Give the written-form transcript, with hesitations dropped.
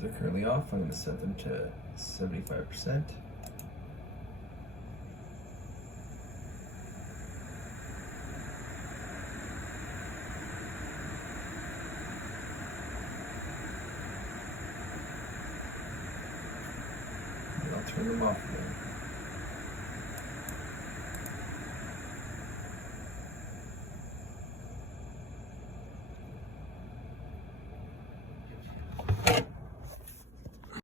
Notifications are currently off. I'm going to set them to 75%. And I'll turn them off again.